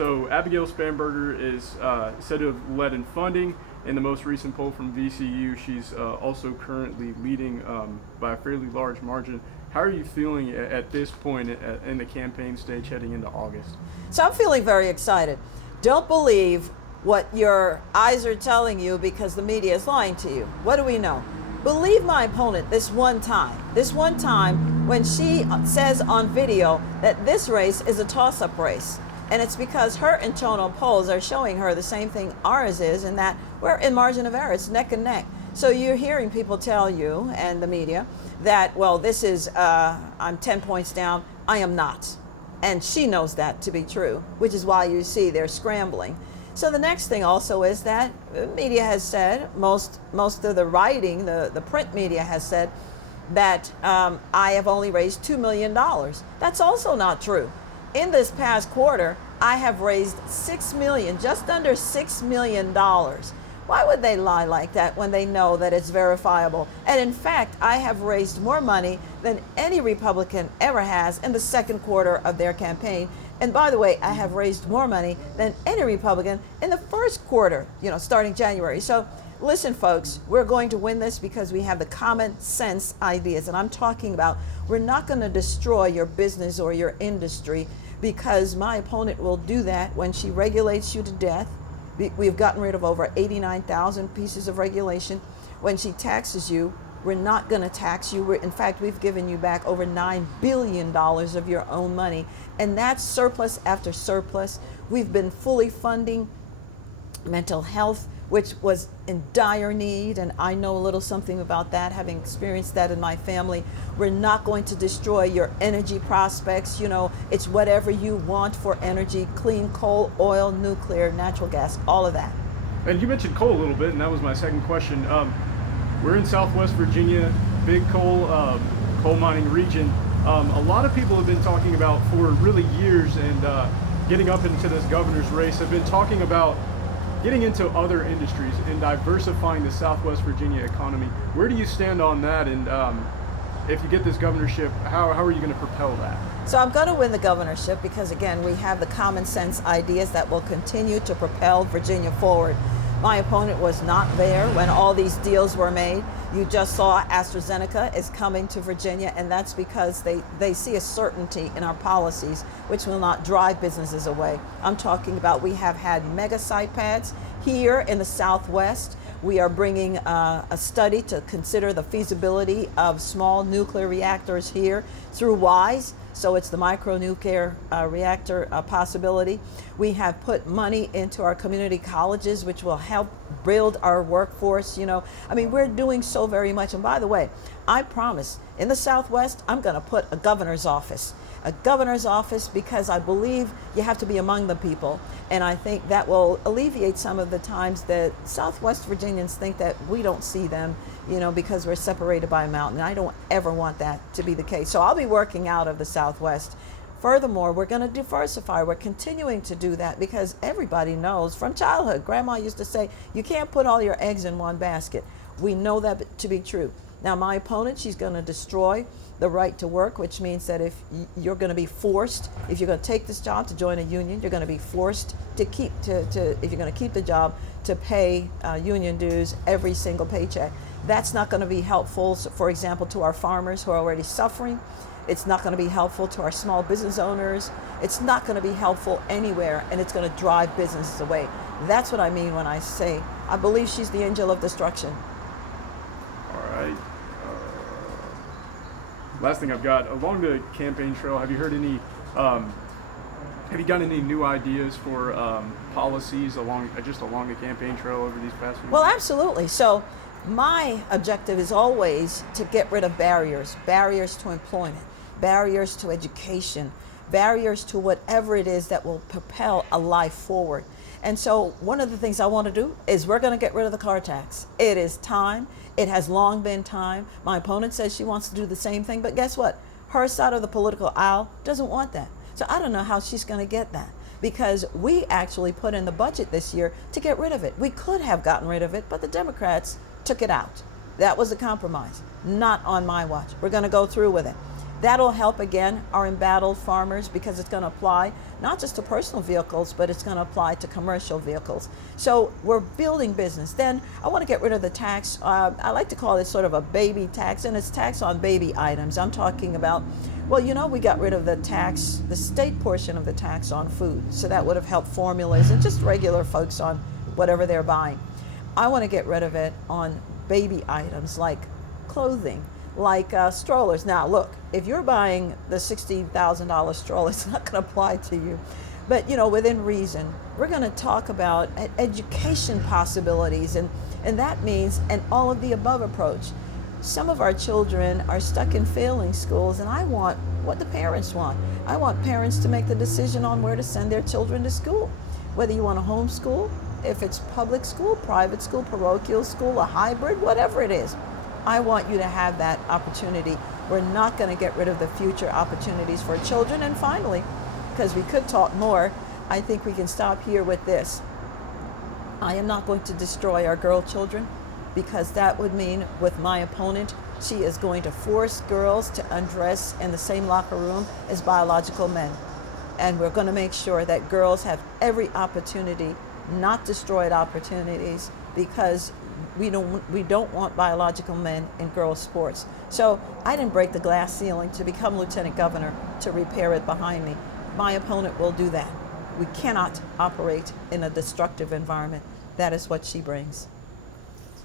So Abigail Spanberger is said to have led in funding. In the most recent poll from VCU, she's also currently leading by a fairly large margin. How are you feeling at this point in the campaign stage heading into August? So I'm feeling very excited. Don't believe what your eyes are telling you because the media is lying to you. What do we know? Believe my opponent this one time when she says on video that this race is a toss-up race. And it's because her internal polls are showing her the same thing ours is, in that we're in margin of error. It's neck and neck. So you're hearing people tell you, and the media, that, well, this is, I'm 10 points down. I am not. And she knows that to be true, which is why you see they're scrambling. So the next thing also is that media has said, most of the writing, the print media has said that I have only raised $2 million. That's also not true. In this past quarter, I have raised $6 million, just under $6 million. Why would they lie like that when they know that it's verifiable? And in fact, I have raised more money than any Republican ever has in the second quarter of their campaign. And by the way, I have raised more money than any Republican in the first quarter, starting January. So listen, folks, we're going to win this because we have the common sense ideas. And I'm talking about, we're not going to destroy your business or your industry, because my opponent will do that when she regulates you to death. We've gotten rid of over 89,000 pieces of regulation. When she taxes you, we're not going to tax you. In fact, we've given you back over $9 billion of your own money. And that's surplus after surplus. We've been fully funding mental health, which was in dire need, and I know a little something about that, having experienced that in my family. We're not going to destroy your energy prospects. It's whatever you want for energy: clean coal, oil, nuclear, natural gas, all of that. And you mentioned coal a little bit, and that was my second question. We're in Southwest Virginia, big coal mining region. A lot of people have been talking about for really years, and getting up into this governor's race, have been talking about getting into other industries and diversifying the Southwest Virginia economy. Where do you stand on that? And if you get this governorship, how are you going to propel that? So I'm going to win the governorship because, again, we have the common sense ideas that will continue to propel Virginia forward. My opponent was not there when all these deals were made. You just saw AstraZeneca is coming to Virginia, and that's because they see a certainty in our policies which will not drive businesses away. I'm talking about, we have had mega site pads here in the Southwest. We are bringing a study to consider the feasibility of small nuclear reactors here through WISE. So it's the micronuclear reactor possibility. We have put money into our community colleges, which will help build our workforce. We're doing so very much. And by the way, I promise, in the Southwest, I'm going to put a governor's office. Because I believe you have to be among the people. And I think that will alleviate some of the times that Southwest Virginians think that we don't see them, because we're separated by a mountain. I don't ever want that to be the case. So I'll be working out of the Southwest. Furthermore, we're going to diversify. We're continuing to do that because everybody knows from childhood, Grandma used to say, you can't put all your eggs in one basket. We know that to be true. Now, my opponent, she's going to destroy the right to work, which means that if you're going to be forced, if you're going to take this job to join a union, you're going to be forced to if you're going to keep the job, to pay union dues every single paycheck. That's not going to be helpful, for example, to our farmers who are already suffering. It's not going to be helpful to our small business owners. It's not going to be helpful anywhere, and it's going to drive businesses away. That's what I mean when I say I believe she's the angel of destruction. All right. Last thing I've got, along the campaign trail, have you heard any, have you got any new ideas for policies along the campaign trail over these past few Well, months? absolutely. So my objective is always to get rid of barriers to employment, barriers to education, barriers to whatever it is that will propel a life forward. And so one of the things I want to do is we're going to get rid of the car tax. It is time. It has long been time. My opponent says she wants to do the same thing, but guess what? Her side of the political aisle doesn't want that. So I don't know how she's going to get that, because we actually put in the budget this year to get rid of it. We could have gotten rid of it, but the Democrats took it out. That was a compromise. Not on my watch. We're going to go through with it. That'll help, again, our embattled farmers, because it's going to apply not just to personal vehicles, but it's going to apply to commercial vehicles. So we're building business. Then I want to get rid of the tax. I like to call it sort of a baby tax, and it's tax on baby items. I'm talking about, well, we got rid of the tax, the state portion of the tax on food. So that would have helped formulas and just regular folks on whatever they're buying. I want to get rid of it on baby items like clothing, like strollers. Now, look, if you're buying the $60,000 stroller, it's not going to apply to you. But, within reason, we're going to talk about education possibilities, and that means an all of the above approach. Some of our children are stuck in failing schools, and I want what the parents want. I want parents to make the decision on where to send their children to school, whether you want to homeschool, if it's public school, private school, parochial school, a hybrid, whatever it is. I want you to have that opportunity. We're not going to get rid of the future opportunities for children. And finally, because we could talk more, I think we can stop here with this. I am not going to destroy our girl children, because that would mean, with my opponent, she is going to force girls to undress in the same locker room as biological men. And we're going to make sure that girls have every opportunity, not destroyed opportunities, because we don't want biological men in girls' sports. So I didn't break the glass ceiling to become lieutenant governor to repair it behind me. My opponent will do that. We cannot operate in a destructive environment. That is what she brings.